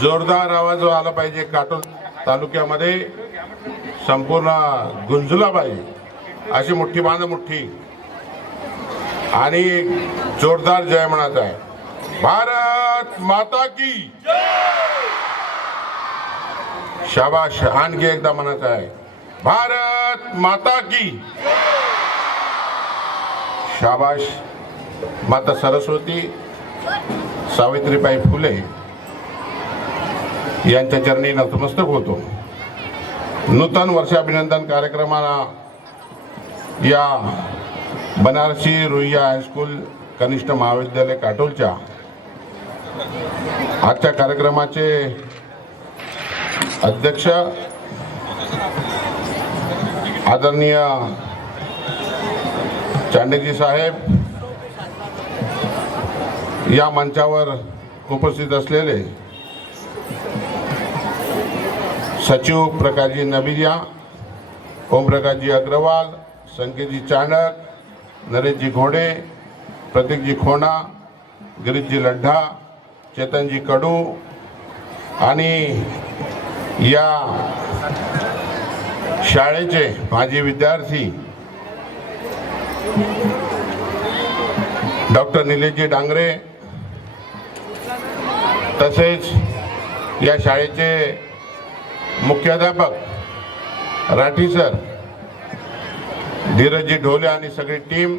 जोरदार आवाज आला पाहिजे, काटोल तालुक्यामध्ये संपूर्ण गुंजला पाहिजे अशी मुठ्ठी बांध मुठ्ठी आणि जोरदार जय म्हणायचा आहे. भारत माता की शाबाश. आणखी एकदा म्हणायचं आहे, भारत माता की शाबाश. माता सरस्वती सावित्रीबाई फुले यांच्या चरणी नतमस्तक होतो. नूतन वर्षाभिनंदन कार्यक्रमाला या बनारसी रुईया हायस्कूल कनिष्ठ महाविद्यालय काटोलच्या आजच्या कार्यक्रमाचे अध्यक्ष आदरणीय चांडेजी साहेब, या मंचावर उपस्थित असलेले सचिव प्रकाशजी नबिया, ओमप्रकाशजी अग्रवाल, संकेतजी चाणक, नरेशजी घोडे, प्रतीकजी खोना, गिरीशजी लड्ढा, चेतनजी कडू आणि या शाळेचे माजी विद्यार्थी डॉक्टर निलेशजी डांगरे, तसेच या शाळेचे मुख्याध्यापक राठी सर, धीरजजी ढोले आणि सगळी टीम,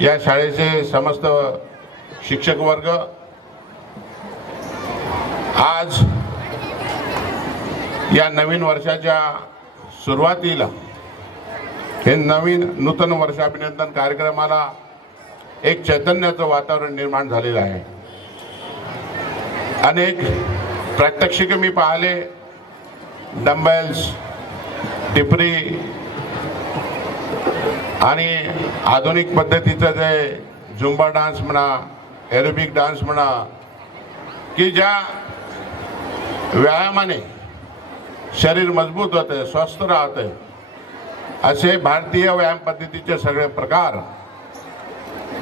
या शाळेचे समस्त शिक्षक वर्ग, आज या नवीन वर्षाच्या सुरुवातीला हे नूतन वर्षाभिनंदन कार्यक्रमाला एक चैतन्याचं वातावरण निर्माण झालेलं आहे. अनेक प्रात्यक्षिके मी पाहिले, डंबेल्स, टिपरी आणि आधुनिक पद्धतीचं जे झुंबा डान्स म्हणा, एरोबिक डान्स म्हणा, की ज्या व्यायामाने शरीर मजबूत होते, स्वस्थ राहते, असे भारतीय व्यायाम पद्धतीचे सगळे प्रकार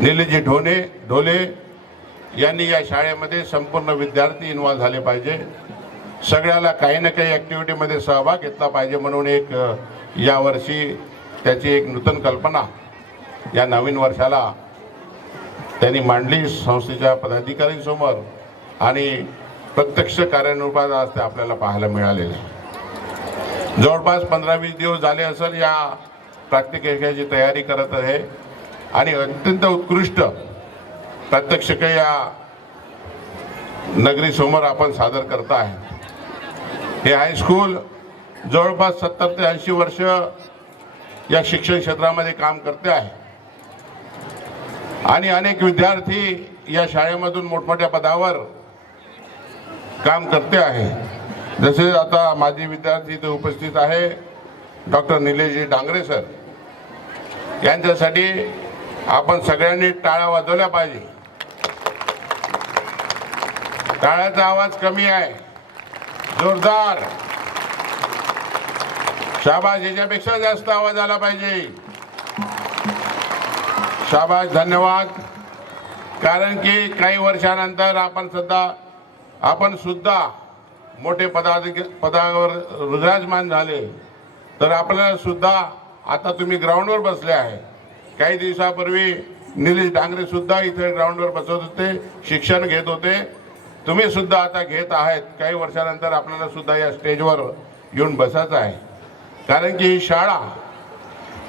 निलेशजी ढोले यांनी या शाळेमध्ये संपूर्ण विद्यार्थी इन्व्हॉल्व झाले पाहिजे. सगळ्याला काही ना काही ॲक्टिव्हिटीमध्ये सहभाग घेतला पाहिजे म्हणून एक यावर्षी त्याची एक नूतन कल्पना या नवीन वर्षाला त्यांनी मांडली संस्थेच्या पदाधिकाऱ्यांसमोर आणि प्रत्यक्ष कार्यान्वयनात आज ते आपल्याला पाहायला मिळालेले. जवळपास 15-20 दिवस झाले असेल या प्रात्यक्षिकेची तयारी करत आहे आणि अत्यंत उत्कृष्ट प्रात्यक्षिक या नगरीसमोर आपण सादर करत आहे. हे हायस्कूल जवळपास 70 ते 80 वर्ष या शिक्षण क्षेत्रामध्ये काम करते आहे आणि अनेक विद्यार्थी या शाळेमधून मोठमोठ्या पदावर काम करते आहे. जसे आता माजी विद्यार्थी इथे उपस्थित आहे डॉक्टर निलेशजी डांगरे सर, यांच्यासाठी आपण सगळ्यांनी टाळ्या वाजवल्या पाहिजे. टाळ्याचा आवाज कमी आहे, जोरदार शाबाश. याच्यापेक्षा जास्त आवाज आला पाहिजे. शाबाश, धन्यवाद. कारण की काही वर्षानंतर आपण सुद्धा मोठे पदावर विराजमान झाले तर आपल्याला सुद्धा, आता तुम्ही ग्राउंडवर बसले आहे, काही दिवसापूर्वी निलेश डांगरे सुद्धा इथे ग्राउंडवर बसत होते, शिक्षण घेत होते, तुम्ही सुद्धा आता घेत आहेत. काही वर्षानंतर आपल्याला सुद्धा या स्टेजवर येऊन बसायचं आहे. कारण की ही शाळा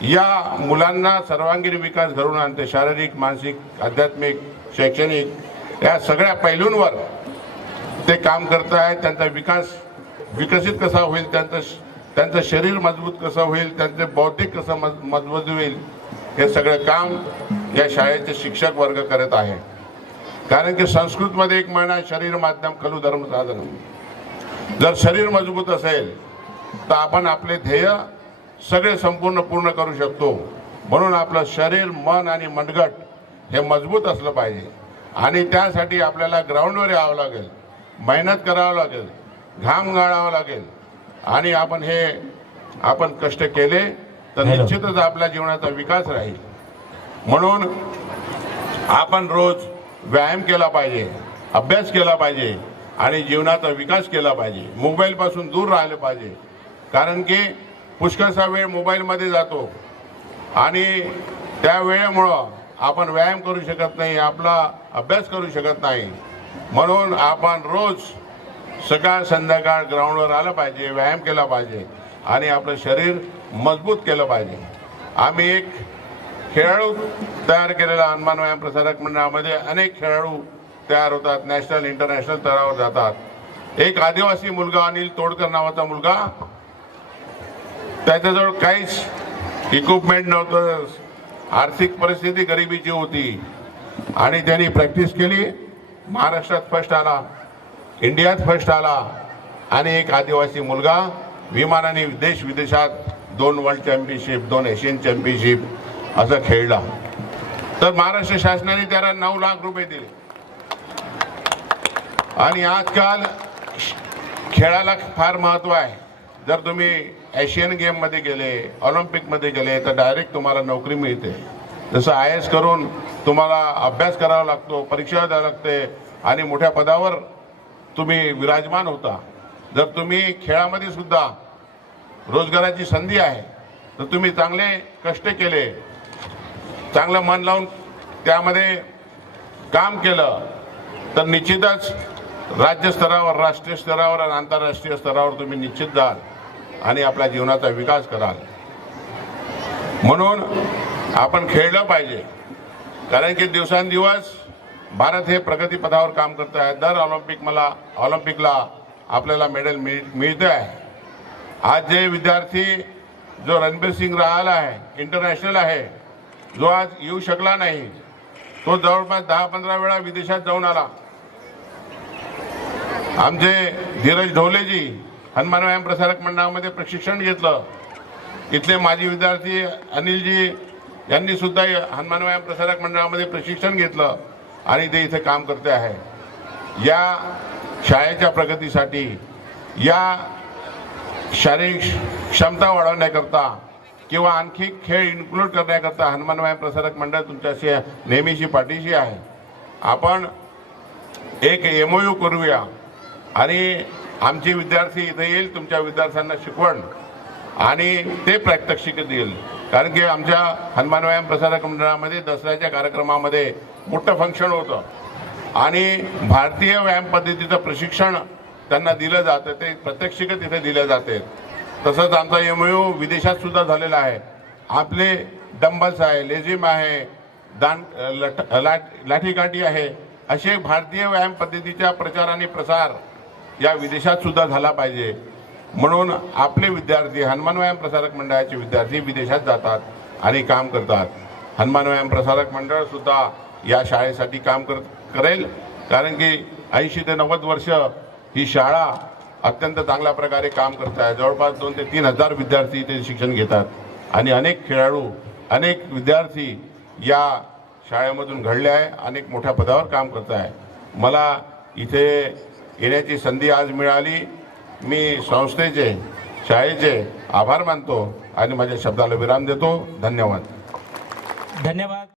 या मुलांना सर्वांगीण विकास घडवून आणते. शारीरिक, मानसिक, आध्यात्मिक, शैक्षणिक या सगळ्या पैलूंवर ते काम करत आहे. त्यांचा विकास विकसित कसा होईल, त्यांचं शरीर मजबूत कसं होईल, त्यांचे बौद्धिक कसं मजबूत होईल, हे सगळं काम या शाळेचे शिक्षक वर्ग करत आहे. कारण की संस्कृतमध्ये एक म्हण आहे, शरीर माध्यम खलु धर्म साधन. जर शरीर मजबूत असेल तर आपण आपले ध्येय सगळे संपूर्ण पूर्ण करू शकतो. म्हणून आपलं शरीर, मन आणि मनगट हे मजबूत असलं पाहिजे आणि त्यासाठी आपल्याला ग्राउंडवर यावं लागेल, मेहनत करावं लागेल, घाम गाळावा लागेल आणि आपण कष्ट केले तर निश्चितच आपल्या जीवनाचा विकास राहील. म्हणून आपण रोज व्यायाम केला पाहिजे, अभ्यास केला पाहिजे आणि जीवनाचा विकास केला पाहिजे, मोबाईलपासून दूर राहिलं पाहिजे. कारण की पुष्कळसा वेळ मोबाईलमध्ये जातो आणि त्या वेळेमुळं आपण व्यायाम करू शकत नाही, आपला अभ्यास करू शकत नाही. म्हणून आपण रोज सकाळ संध्याकाळ ग्राउंडवर आलं पाहिजे, व्यायाम केला पाहिजे आणि आपलं शरीर मजबूत केलं पाहिजे. आम्ही एक खेळाडू तयार केलेला हनुमान व्यायाम प्रसारक मंडळामध्ये अनेक खेळाडू तयार होतात, नॅशनल इंटरनॅशनल स्तरावर जातात. एक आदिवासी मुलगा अनिल तोडकर नावाचा मुलगा, त्याच्याजवळ काहीच इक्विपमेंट नव्हतं, आर्थिक परिस्थिती गरिबीची होती आणि त्यांनी प्रॅक्टिस केली. महाराष्ट्रात फर्स्ट आला, इंडियात फर्स्ट आला आणि एक आदिवासी मुलगा विमानाने देश विदेशात 2 वर्ल्ड चॅम्पियनशिप, 2 एशियन चॅम्पियनशिप असं खेळला. तर महाराष्ट्र शासनाने त्याला 9 लाख रुपये दिले. आणि आजकाल खेळाला फार महत्त्व आहे. जर तुम्ही एशियन गेममध्ये गेले, ऑलिम्पिकमध्ये गेले तर डायरेक्ट तुम्हाला नोकरी मिळते. जसं IAS करून तुम्हाला अभ्यास करावा लागतो, परीक्षा द्यावी लागते आणि मोठ्या पदावर तुम्ही विराजमान होता. जर तुम्ही खेळामध्ये सुद्धा रोजगाराची संधी आहे तर तुम्ही चांगले कष्ट केले, चांगलं मन लावून त्यामध्ये काम केलं तर निश्चितच राज्यस्तरावर, राष्ट्रीय स्तरावर आणि आंतरराष्ट्रीय स्तरावर तुम्ही निश्चित जाल आणि आपल्या जीवनाचा विकास कराल. म्हणून आपण खेळलं पाहिजे. कारण की दिवसांदिवस भारत हे प्रगतीपथावर काम करत आहे. दर ऑलिम्पिकला आपल्याला मेडल मिळते आहे. आज जे विद्यार्थी, जो रणबीर सिंग राहिला आहे, इंटरनॅशनल आहे, जो आज येऊ शकला नाही, तो जवळपास 10-15 वेळा विदेशात जाऊन आला. आमचे धीरज ढोलेजी हनुमान व्यायाम प्रसारक मंडळामध्ये प्रशिक्षण घेतलं. इथले माजी विद्यार्थी अनिलजी यांनी सुद्धा हनुमान व्यायाम प्रसारक मंडळामध्ये प्रशिक्षण घेतलं आणि ते इथे काम करते आहे. या शाळेच्या प्रगतीसाठी, या शारीरिक क्षमता वाढवण्याकरता किंवा आणखी खेळ इन्क्लूड करण्याकरता हनुमान व्यायाम प्रसारक मंडळ तुमच्याशी नेहमीची पाठीशी आहे. आपण एक MOU करूया आणि आमचे विद्यार्थी इथे येईल, तुमच्या विद्यार्थ्यांना शिकवण आणि ते प्रात्यक्षिक देईल. कारण की आमच्या हनुमान व्यायाम प्रसारक मंडळामध्ये दसऱ्याच्या कार्यक्रमामध्ये मोठं फंक्शन होतं आणि भारतीय व्यायाम पद्धतीचं प्रशिक्षण त्यांना दिलं जातं, ते प्रात्यक्षिक तिथे दिले जाते. तसंच आमचा MOU विदेशात सुद्धा झालेला आहे. आपले डंबल्स आहे, लेझिम आहे, लाठीकाठी आहे, असे भारतीय व्यायाम पद्धतीच्या प्रचार आणि प्रसार या विदेशात सुद्धा झाला पाहिजे. म्हणून आपले विद्यार्थी, हनुमान व्यायाम प्रसारक मंडळाचे विद्यार्थी विदेशात जातात आणि काम करतात. हनुमान व्यायाम प्रसारक मंडळ सुद्धा या शाळेसाठी काम करेल. कारण की 80 ते 90 वर्ष ही शाळा अत्यंत चांगल्या प्रकारे काम करत आहे. जवळपास 2 ते 3 हजार विद्यार्थी इथे शिक्षण घेतात आणि अनेक खेळाडू, अनेक विद्यार्थी या शाळेमधून घडले आहे, अनेक मोठ्या पदावर काम करत आहे. मला इथे येण्याची संधी आज मिळाली. मी संस्थेचे, शाळेचे आभार मानतो आणि माझ्या शब्दाला विराम देतो. धन्यवाद. धन्यवाद.